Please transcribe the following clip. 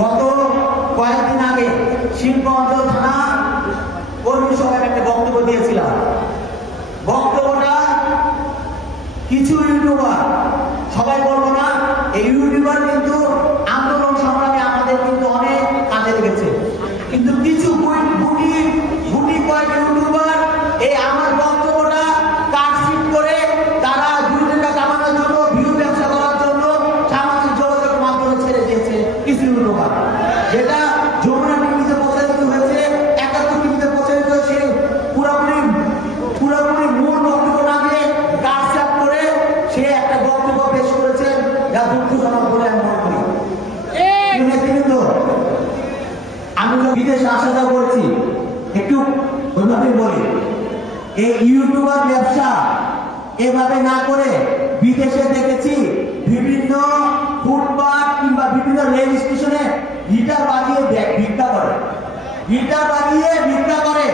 গত কয়েকদিন আগে শিল্পাঞ্চল থানা কর্মী সভায় একটা বক্তব্য দিয়েছিলাম। বক্তব্যটা কিছু ইউটিউবার, সবাই বলব না, এই ইউটিউবার ইউটিউবার যেটা যমুনা টিভিতে প্রচারিত হয়েছে একাত্তর টিভিতে প্রচারিত হয়েছে পুরোপুরি পুরোপুরি মূল বক্তব্য না দিয়ে কাটছাট করে সে একটা বক্তব্য পেশ করেছেন যা দুঃখজনক বলে আমি মনে করি। নেতৃবৃন্দ, আমি তো বিদেশে আসা যাওয়া করছি একটু ওইভাবে বলি এই ইউটিউবার ব্যবসা এভাবে না করে বিদেশে দেখ ভিক্ষা করে। ভিক্ষা বাজিয়ে ভিক্ষা করে।